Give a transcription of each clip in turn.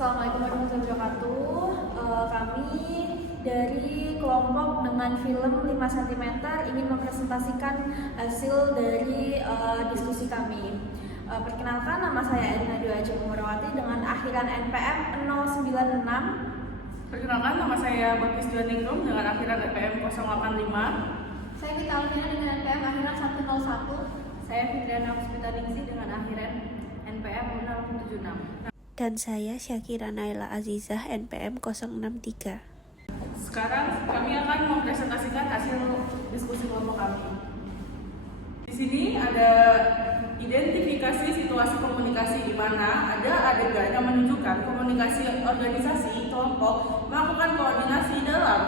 Assalamualaikum warahmatullahi wabarakatuh. Kami dari kelompok dengan film 5 cm ingin mempresentasikan hasil dari diskusi kami. Perkenalkan, nama saya Erina Dwi Ajeng Umrawati dengan akhiran NPM 096. Perkenalkan, nama saya Bakis Dwaningrum dengan akhiran NPM 085. Saya Vita Alvina dengan NPM akhiran 101. Saya Fitriana Puspitaningsih dengan akhiran NPM 076. Dan saya Syakira Naila Azizah NPM 063. Sekarang kami akan mempresentasikan hasil diskusi kelompok kami. Di sini ada identifikasi situasi komunikasi di mana ada adegan yang menunjukkan komunikasi organisasi kelompok melakukan koordinasi dalam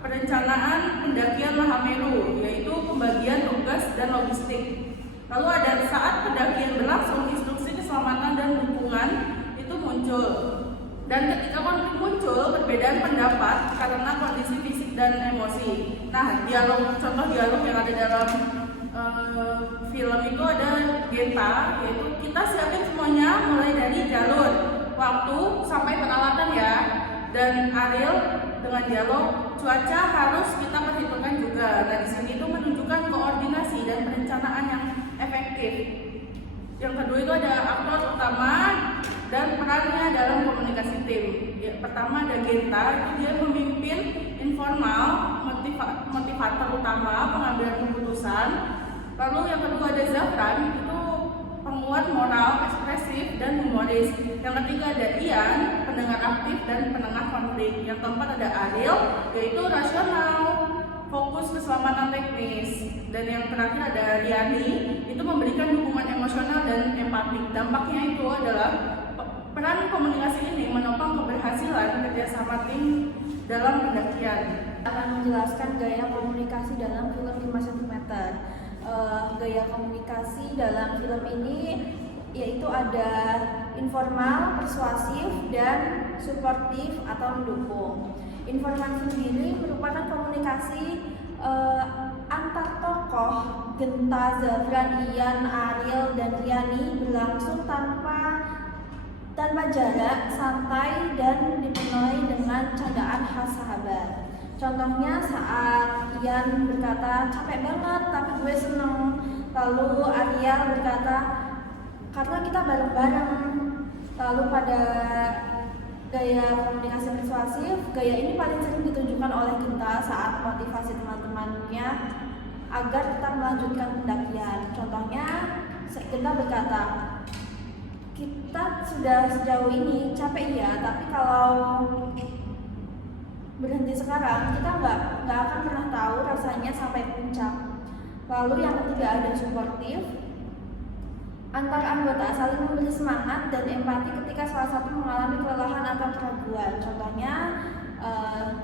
perencanaan pendakian Mahameru, yaitu pembagian tugas dan logistik. Lalu ada saat pendakian berlangsung, instruksi keselamatan dan dukungan itu muncul. Dan ketika konflik muncul, perbedaan pendapat karena kondisi fisik dan emosi. Nah, contoh dialog yang ada dalam film itu ada Genta, yaitu kita siapin semuanya mulai dari jalur, waktu, sampai peralatan ya. Dan Ariel dengan dialog cuaca harus kita perhitungkan juga. Nah, di sini itu menunjukkan koordinasi dan perencanaan yang efektif. Yang kedua itu ada aktor utama dan perannya dalam komunikasi tim. Pertama ada Genta, itu dia memimpin informal, motivator utama, pengambilan keputusan. Lalu yang kedua ada Zafran, itu penguat moral, ekspresif, dan humoris. Yang ketiga ada Ian, pendengar aktif dan penengah konflik. Yang keempat ada Ariel, yaitu rasional, fokus keselamatan teknis. Dan yang terakhir ada Riani, itu memberikan dukungan emosional dan empati. Dampaknya itu adalah peran komunikasi ini menopang keberhasilan kerjasama tim dalam pendakian. Akan menjelaskan gaya komunikasi dalam film 5 cm. Gaya komunikasi dalam film ini yaitu ada informal, persuasif, dan suportif atau mendukung. Informal sendiri merupakan komunikasi antar tokoh Genta, Zafran, Ian, Ariel, dan Riani berlangsung tanpa jarak, santai, dan dipenuhi dengan candaan khas sahabat. Contohnya saat Ian berkata, capek banget tapi gue seneng. Lalu Ariel berkata, karena kita bareng-bareng. Lalu pada gaya komunikasi persuasif, gaya ini paling sering ditunjukkan oleh Genta saat motivasi teman-temannya agar tetap melanjutkan pendakian. Contohnya, Genta berkata, kita sudah sejauh ini capek ya, tapi kalau berhenti sekarang, kita nggak akan pernah tahu rasanya sampai puncak. Lalu yang ketiga ada suportif. Antar anggota saling memberi semangat dan empati ketika salah satu mengalami kelelahan atau keraguan. Contohnya,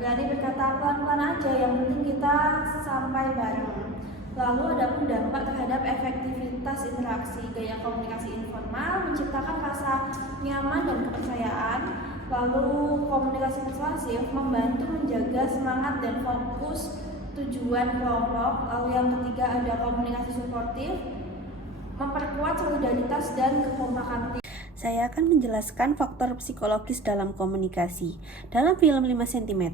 Gani berkata pelan-pelan aja, yang penting kita sampai bareng. Lalu ada pun dampak terhadap efektivitas interaksi. Gaya komunikasi informal menciptakan rasa nyaman dan kepercayaan. Lalu komunikasi persuasif membantu menjaga semangat dan fokus tujuan kelompok. Lalu yang ketiga ada komunikasi suportif, memperkuat solidaritas dan kekompakan tim. Saya akan menjelaskan faktor psikologis dalam komunikasi. Dalam film 5 cm,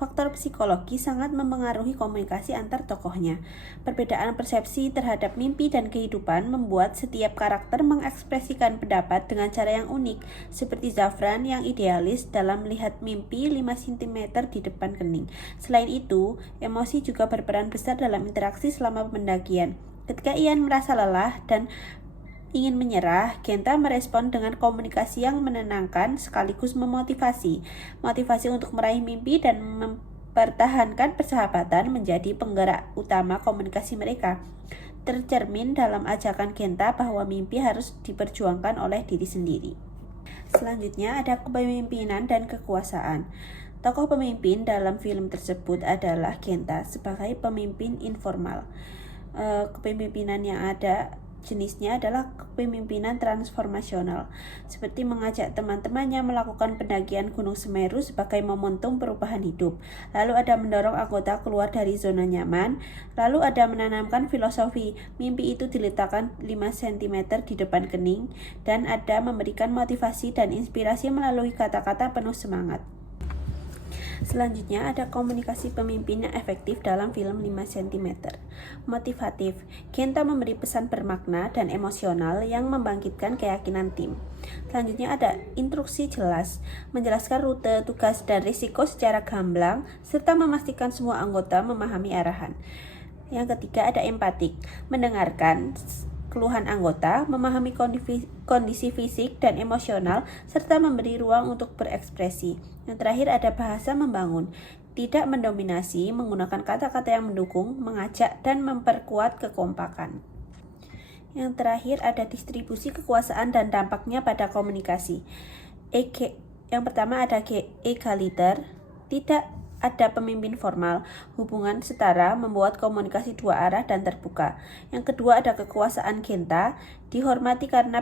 faktor psikologi sangat mempengaruhi komunikasi antar tokohnya. Perbedaan persepsi terhadap mimpi dan kehidupan membuat setiap karakter mengekspresikan pendapat dengan cara yang unik, seperti Zafran yang idealis dalam melihat mimpi 5 cm di depan kening. Selain itu, emosi juga berperan besar dalam interaksi selama pendakian. Ketika Ian merasa lelah dan ingin menyerah, Genta merespon dengan komunikasi yang menenangkan sekaligus memotivasi. Motivasi untuk meraih mimpi dan mempertahankan persahabatan menjadi penggerak utama komunikasi mereka. Tercermin dalam ajakan Genta bahwa mimpi harus diperjuangkan oleh diri sendiri. Selanjutnya ada kepemimpinan dan kekuasaan. Tokoh pemimpin dalam film tersebut adalah Genta sebagai pemimpin informal. Kepemimpinan yang ada jenisnya adalah kepemimpinan transformasional, seperti mengajak teman-temannya melakukan pendakian Gunung Semeru sebagai momentum perubahan hidup. Lalu ada mendorong anggota keluar dari zona nyaman. Lalu ada menanamkan filosofi mimpi itu diletakkan 5 cm di depan kening. Dan ada memberikan motivasi dan inspirasi melalui kata-kata penuh semangat. Selanjutnya ada komunikasi pemimpin yang efektif dalam film 5 cm. Motivatif, Genta memberi pesan bermakna dan emosional yang membangkitkan keyakinan tim. Selanjutnya ada instruksi jelas, menjelaskan rute, tugas, dan risiko secara gamblang, serta memastikan semua anggota memahami arahan. Yang ketiga ada empatik, mendengarkan keluhan anggota, memahami kondisi fisik dan emosional, serta memberi ruang untuk berekspresi. Yang terakhir ada bahasa membangun, tidak mendominasi, menggunakan kata-kata yang mendukung, mengajak, dan memperkuat kekompakan. Yang terakhir ada distribusi kekuasaan dan dampaknya pada komunikasi. Yang pertama ada egaliter, tidak ada pemimpin formal, hubungan setara, membuat komunikasi dua arah dan terbuka. Yang kedua ada kekuasaan Genta, dihormati karena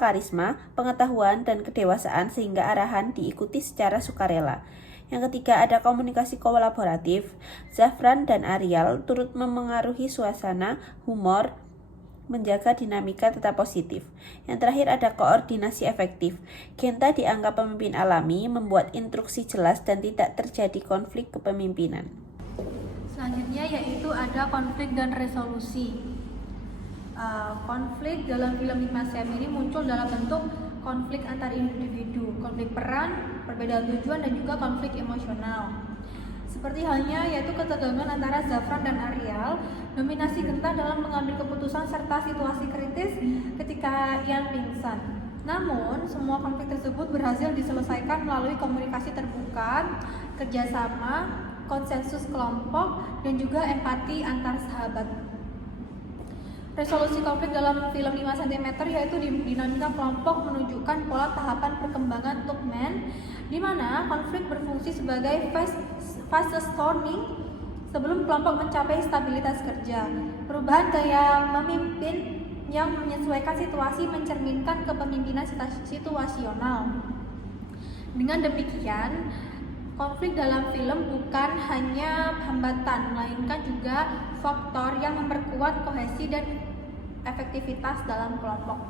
karisma, pengetahuan, dan kedewasaan sehingga arahan diikuti secara sukarela. Yang ketiga ada komunikasi kolaboratif, Zafran dan Ariel turut memengaruhi suasana, humor, menjaga dinamika tetap positif. Yang terakhir ada koordinasi efektif. Genta dianggap pemimpin alami, membuat instruksi jelas dan tidak terjadi konflik kepemimpinan. Selanjutnya yaitu ada konflik dan resolusi. Konflik dalam film 5 cm ini muncul dalam bentuk konflik antar individu, konflik peran, perbedaan tujuan, dan juga konflik emosional. Seperti halnya yaitu ketegangan antara Zafran dan Ariel, dominasi Genta dalam mengambil keputusan serta situasi kritis ketika Ian pingsan. Namun, semua konflik tersebut berhasil diselesaikan melalui komunikasi terbuka, kerjasama, konsensus kelompok, dan juga empati antar sahabat. Resolusi konflik dalam film 5 cm yaitu dinamika kelompok menunjukkan pola tahapan perkembangan Tubman, di mana konflik berfungsi sebagai fase storming sebelum kelompok mencapai stabilitas kerja. Perubahan gaya memimpin yang menyesuaikan situasi mencerminkan kepemimpinan situasional. Dengan demikian, konflik dalam film bukan hanya hambatan, melainkan juga faktor yang memperkuat kohesi dan efektivitas dalam kelompok.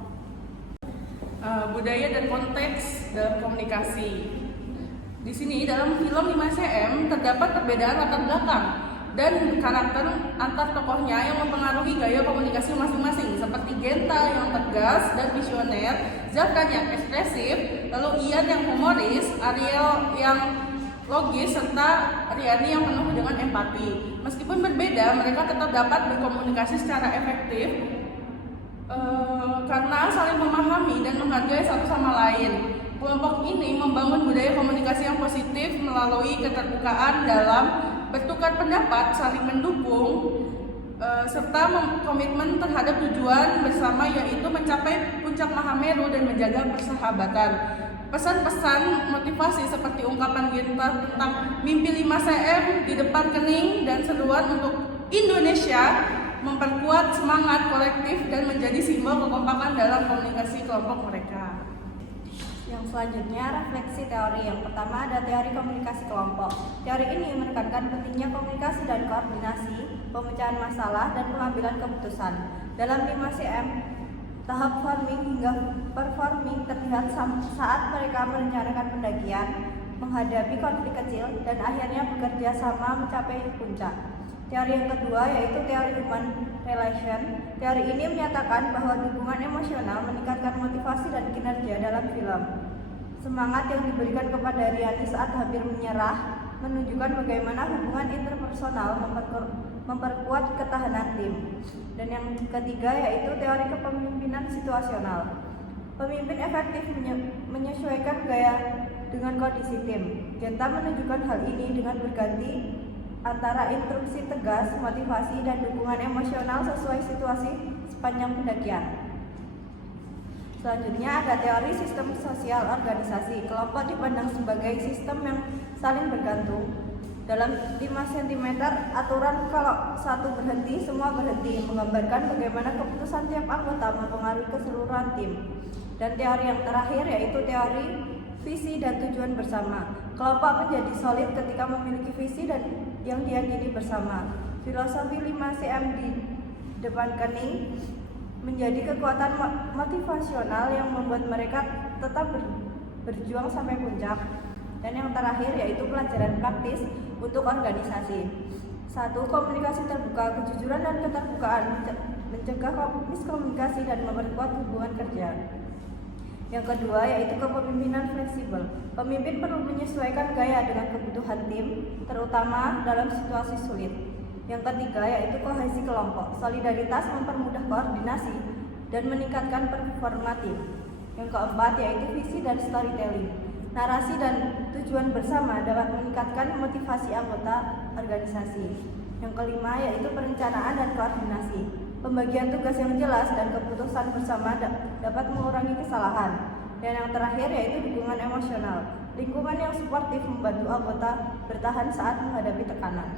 Budaya dan konteks dalam komunikasi. Di sini dalam film 5 cm terdapat perbedaan latar belakang dan karakter antar tokohnya yang mempengaruhi gaya komunikasi masing-masing, seperti Genta yang tegas dan visioner, Zafran yang ekspresif, lalu Ian yang humoris, Ariel yang logis, serta Riani yang penuh dengan empati. Meskipun berbeda, mereka tetap dapat berkomunikasi secara efektif karena saling memahami dan menghargai satu sama lain. Kelompok ini membangun budaya komunikasi yang positif melalui keterbukaan dalam bertukar pendapat, saling mendukung, serta komitmen terhadap tujuan bersama, yaitu mencapai puncak Mahameru dan menjaga persahabatan. Pesan-pesan motivasi seperti ungkapan Genta tentang mimpi 5 cm di depan kening dan seruan untuk Indonesia memperkuat semangat kolektif dan menjadi simbol kekompakan dalam komunikasi kelompok mereka. Yang selanjutnya refleksi teori. Yang pertama ada teori komunikasi kelompok. Teori ini menekankan pentingnya komunikasi dan koordinasi, pemecahan masalah, dan pengambilan keputusan. Dalam 5 cm, tahap forming hingga performing terlihat saat mereka merencanakan pendakian, menghadapi konflik kecil, dan akhirnya bekerja sama mencapai puncak. Teori yang kedua yaitu teori human relation. Teori ini menyatakan bahwa dukungan emosional meningkatkan motivasi dan kinerja dalam film. Semangat yang diberikan kepada Riani saat hampir menyerah menunjukkan bagaimana hubungan interpersonal memperkuat ketahanan tim. Dan yang ketiga yaitu teori kepemimpinan situasional. Pemimpin efektif menyesuaikan gaya dengan kondisi tim. Genta menunjukkan hal ini dengan berganti antara instruksi tegas, motivasi, dan dukungan emosional sesuai situasi sepanjang pendakian. Selanjutnya ada teori sistem sosial organisasi. Kelompok dipandang sebagai sistem yang saling bergantung. Dalam 5 cm, aturan kalau satu berhenti, semua berhenti, menggambarkan bagaimana keputusan tiap anggota mempengaruhi keseluruhan tim. Dan teori yang terakhir yaitu teori visi dan tujuan bersama. Kelompok menjadi solid ketika memiliki visi dan yang diyakini bersama. Filosofi 5CM di depan kening menjadi kekuatan motivasional yang membuat mereka tetap berjuang sampai puncak. Dan yang terakhir yaitu pelajaran praktis untuk organisasi. 1. Komunikasi terbuka, kejujuran dan keterbukaan mencegah miskomunikasi dan memperkuat hubungan kerja. Yang kedua yaitu kepemimpinan fleksibel. Pemimpin perlu menyesuaikan gaya dengan kebutuhan tim, terutama dalam situasi sulit. Yang ketiga yaitu kohesi kelompok. Solidaritas mempermudah koordinasi dan meningkatkan performa tim. Yang keempat yaitu visi dan storytelling. Narasi dan tujuan bersama dapat meningkatkan motivasi anggota organisasi. Yang kelima yaitu perencanaan dan koordinasi. Pembagian tugas yang jelas dan keputusan bersama dapat mengurangi kesalahan. Dan yang terakhir yaitu dukungan emosional. Lingkungan yang suportif membantu anggota bertahan saat menghadapi tekanan.